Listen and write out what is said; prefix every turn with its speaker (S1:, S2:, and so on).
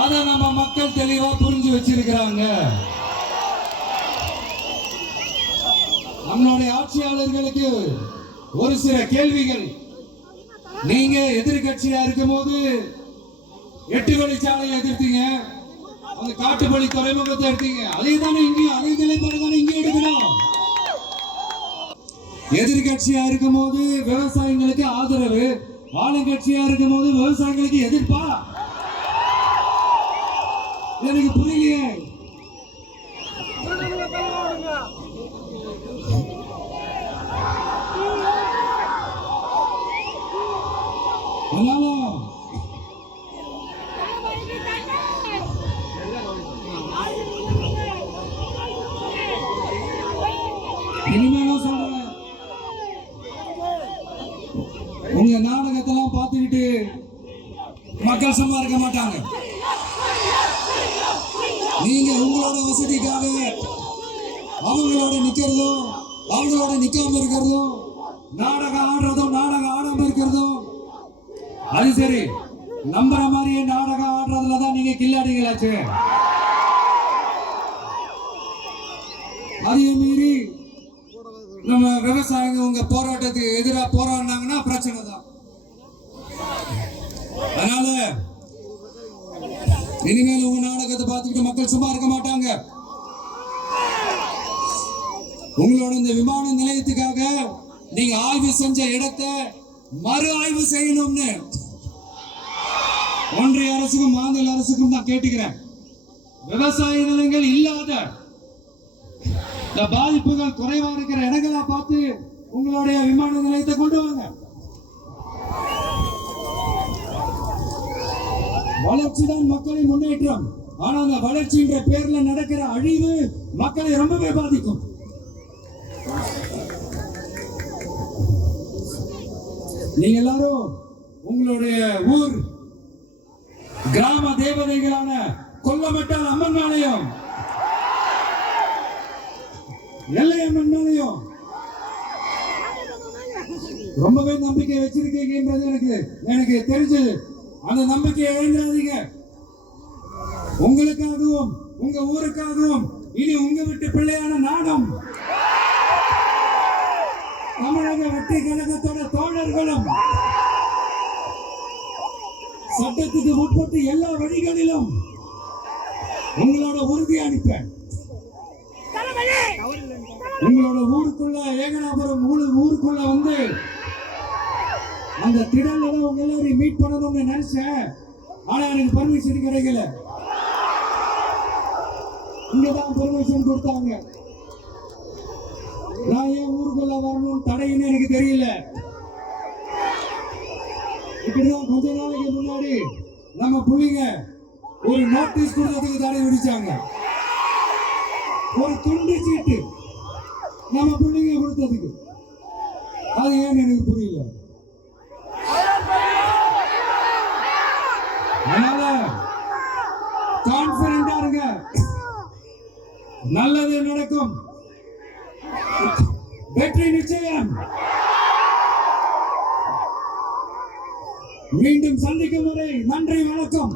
S1: அதை நம்ம மக்கள் தெளிவா புரிஞ்சு வச்சிருக்கிறாங்க. நம்மளுடைய ஆட்சியாளர்களுக்கு ஒரு சில கேள்விகள். நீங்க எதிர்கட்சியா இருக்கும்போது எட்டு வழிச்சாலையை எதிர்த்தீங்க. அந்த காட்டுப்பள்ளி துறைமுகத்தை எடுத்தீங்க. அதே தானே இங்கேயும் அதே நிலைப்பாடு தானே இங்கே எடுக்கணும். எதிர்கட்சியா இருக்கும்போது விவசாயிகளுக்கு ஆதரவு ஆளுங்கட்சியா இருக்கும்போது விவசாயிகளுக்கு எதிர்ப்பா? எனக்கு புரியலையே. அதனால இனிமேலும் சொல்றேன். உங்க நாடகத்தெல்லாம் பார்த்துக்கிட்டு மக்கள் சும்மா இருக்க மாட்டாங்க. நீங்க உங்களோட வசதிக்காக அவங்களோட நிக்கிறதும் அவங்களோட நிக்காம இருக்கிறதும் நாடகம் ஆடுறதும் நாடகம் ஆடாம இருக்கிறதும். அது சரி. நம்புற மாதிரியே நாடகம் ஆடுறதுல தான் நீங்க கில்லாடிங்களாச்சு அதையும் மீறி நம்ம விவசாயிங்க உங்க போராட்டத்துக்கு எதிராக போராடினாங்கன்னா பிரச்சனை தான். அதனால இனிமேல் உங்க நாடகத்தை பார்த்துக்கிட்டு மக்கள் சும்மா இருக்க மாட்டாங்க. உங்களோட இந்த விமான நிலையத்துக்காக நீங்க ஆய்வு செஞ்ச இடத்தை மறு ஆய்வு செய்யணும்னு ஒன்றிய அரசுக்கும் மாநில அரசுக்கும் நான் கேட்டுக்கிறேன். விவசாய நிலங்கள் இல்லாத இந்த பாதிப்புகள் குறைவா இருக்கிற இடங்களை பார்த்து உங்களுடைய விமான நிலையத்தை கொண்டு வாங்க. வளர்ச்சி தான் மக்களின் முன்னேற்றம். ஆனா அந்த வளர்ச்சின்ற பேர்ல நடக்கிற அழிவு மக்களை ரொம்பவே பாதிக்கும். நீங்க எல்லாரும் உங்களுடைய ஊர் கிராம தேவதைகளான கொல்லமட்டால் அம்மன் ஆலயம் எல்லை அம்மன் மேலையும் ரொம்பவே நம்பிக்கை வச்சிருக்கீங்கன்றது எனக்கு எனக்கு தெரிஞ்சது. அந்த நம்பிக்கையை இழந்துடாதீங்க. உங்களுக்காகவும் உங்க ஊருக்காகவும் இனி உங்க வீட்டு பிள்ளையான நாடும். தமிழக வெற்றி கழகத்தோட தோழர்களும் சட்டத்துக்கு உட்பட்டு எல்லா வழிகளிலும் உங்களோட உறுதி அளிப்பேன். உங்களோட ஊருக்குள்ள ஏகனாபுரம் ஊரு ஊருக்குள்ள வந்து அந்த திடல்ல தான் உங்க எல்லாரையும் மீட் பண்ணணும்னு நினைச்சேன். ஆனா எனக்கு பர்மிஷன் கிடைக்கல. இங்கதான் பெர்மிஷன் கொடுத்தாங்க. நான் ஏன் ஊருக்குள்ள வரணும்? தடைன்னு எனக்கு தெரியல. இப்படிதான் கொஞ்ச நாளைக்கு முன்னாடி நம்ம புள்ளிங்க ஒரு நோட்டீஸ் கொடுத்ததுக்கு தடை விதிச்சாங்க ஒரு துண்டு சீட்டு நம்ம பிள்ளைங்க கொடுத்ததுக்கு. அது ஏன்னு எனக்கு புரியல. நல்லது நடக்கும். வெற்றி நிச்சயம். மீண்டும் சந்திக்கும் வரை நன்றி வணக்கம்.